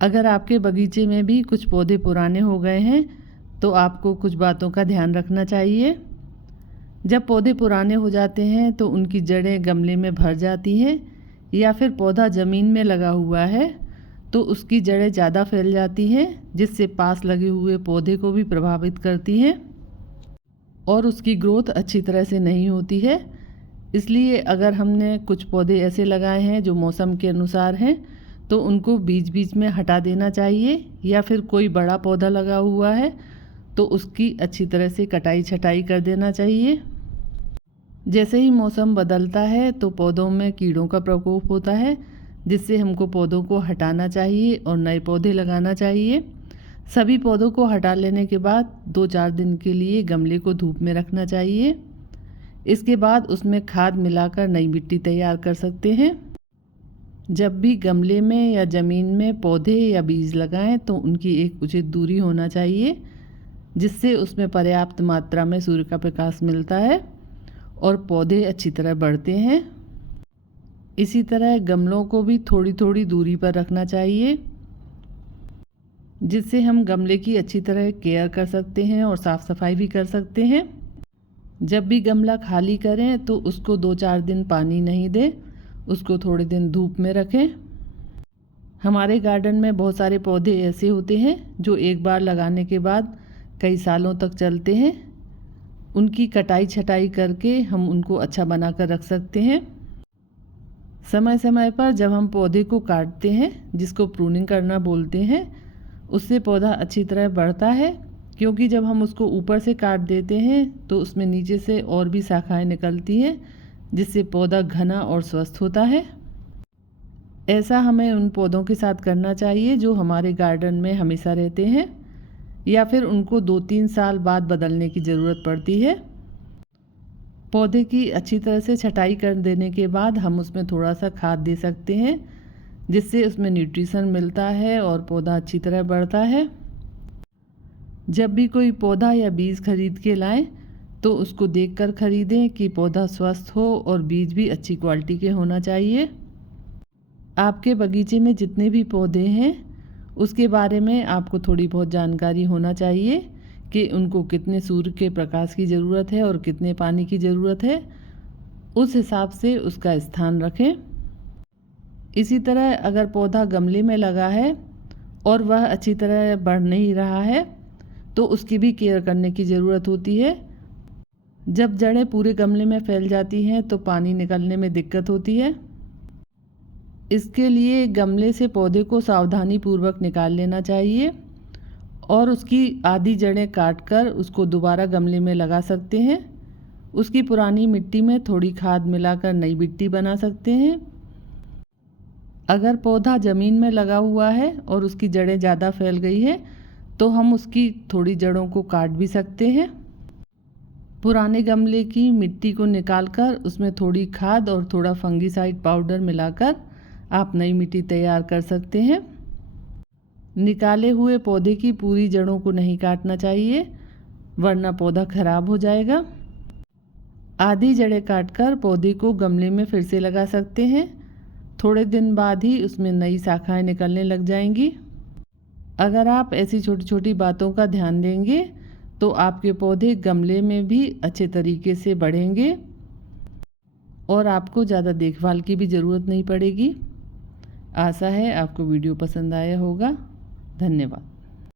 अगर आपके बगीचे में भी कुछ पौधे पुराने हो गए हैं तो आपको कुछ बातों का ध्यान रखना चाहिए। जब पौधे पुराने हो जाते हैं तो उनकी जड़ें गमले में भर जाती हैं, या फिर पौधा ज़मीन में लगा हुआ है तो उसकी जड़ें ज़्यादा फैल जाती हैं, जिससे पास लगे हुए पौधे को भी प्रभावित करती हैं और उसकी ग्रोथ अच्छी तरह से नहीं होती है। इसलिए अगर हमने कुछ पौधे ऐसे लगाए हैं जो मौसम के अनुसार हैं तो उनको बीच बीच में हटा देना चाहिए, या फिर कोई बड़ा पौधा लगा हुआ है तो उसकी अच्छी तरह से कटाई छटाई कर देना चाहिए। जैसे ही मौसम बदलता है तो पौधों में कीड़ों का प्रकोप होता है, जिससे हमको पौधों को हटाना चाहिए और नए पौधे लगाना चाहिए। सभी पौधों को हटा लेने के बाद 2-4 दिन के लिए गमले को धूप में रखना चाहिए। इसके बाद उसमें खाद मिलाकर नई मिट्टी तैयार कर सकते हैं। जब भी गमले में या ज़मीन में पौधे या बीज लगाएं तो उनकी एक उचित दूरी होना चाहिए, जिससे उसमें पर्याप्त मात्रा में सूर्य का प्रकाश मिलता है और पौधे अच्छी तरह बढ़ते हैं। इसी तरह गमलों को भी थोड़ी थोड़ी दूरी पर रखना चाहिए, जिससे हम गमले की अच्छी तरह केयर कर सकते हैं और साफ़ सफाई भी कर सकते हैं। जब भी गमला खाली करें तो उसको 2-4 दिन पानी नहीं दें, उसको थोड़े दिन धूप में रखें। हमारे गार्डन में बहुत सारे पौधे ऐसे होते हैं जो एक बार लगाने के बाद कई सालों तक चलते हैं। उनकी कटाई छटाई करके हम उनको अच्छा बना कर रख सकते हैं। समय समय पर जब हम पौधे को काटते हैं, जिसको प्रूनिंग करना बोलते हैं, उससे पौधा अच्छी तरह बढ़ता है, क्योंकि जब हम उसको ऊपर से काट देते हैं तो उसमें नीचे से और भी शाखाएं निकलती हैं, जिससे पौधा घना और स्वस्थ होता है। ऐसा हमें उन पौधों के साथ करना चाहिए जो हमारे गार्डन में हमेशा रहते हैं, या फिर उनको 2-3 साल बाद बदलने की ज़रूरत पड़ती है। पौधे की अच्छी तरह से छटाई कर देने के बाद हम उसमें थोड़ा सा खाद दे सकते हैं, जिससे उसमें न्यूट्रिशन मिलता है और पौधा अच्छी तरह बढ़ता है। जब भी कोई पौधा या बीज खरीद के लाएं तो उसको देखकर खरीदें कि पौधा स्वस्थ हो और बीज भी अच्छी क्वालिटी के होना चाहिए। आपके बगीचे में जितने भी पौधे हैं उसके बारे में आपको थोड़ी बहुत जानकारी होना चाहिए कि उनको कितने सूर्य के प्रकाश की ज़रूरत है और कितने पानी की ज़रूरत है। उस हिसाब से उसका स्थान रखें। इसी तरह अगर पौधा गमले में लगा है और वह अच्छी तरह बढ़ नहीं रहा है तो उसकी भी केयर करने की ज़रूरत होती है। जब जड़ें पूरे गमले में फैल जाती हैं तो पानी निकलने में दिक्कत होती है। इसके लिए गमले से पौधे को सावधानी पूर्वक निकाल लेना चाहिए और उसकी आधी जड़ें काटकर उसको दोबारा गमले में लगा सकते हैं। उसकी पुरानी मिट्टी में थोड़ी खाद मिलाकर नई मिट्टी बना सकते हैं। अगर पौधा ज़मीन में लगा हुआ है और उसकी जड़ें ज़्यादा फैल गई है तो हम उसकी थोड़ी जड़ों को काट भी सकते हैं। पुराने गमले की मिट्टी को निकालकर उसमें थोड़ी खाद और थोड़ा फंगीसाइड पाउडर मिलाकर आप नई मिट्टी तैयार कर सकते हैं। निकाले हुए पौधे की पूरी जड़ों को नहीं काटना चाहिए, वरना पौधा खराब हो जाएगा। आधी जड़ें काटकर पौधे को गमले में फिर से लगा सकते हैं। थोड़े दिन बाद ही उसमें नई शाखाएं निकलने लग जाएंगी। अगर आप ऐसी छोटी छोटी बातों का ध्यान देंगे तो आपके पौधे गमले में भी अच्छे तरीके से बढ़ेंगे और आपको ज़्यादा देखभाल की भी ज़रूरत नहीं पड़ेगी। आशा है आपको वीडियो पसंद आया होगा। धन्यवाद।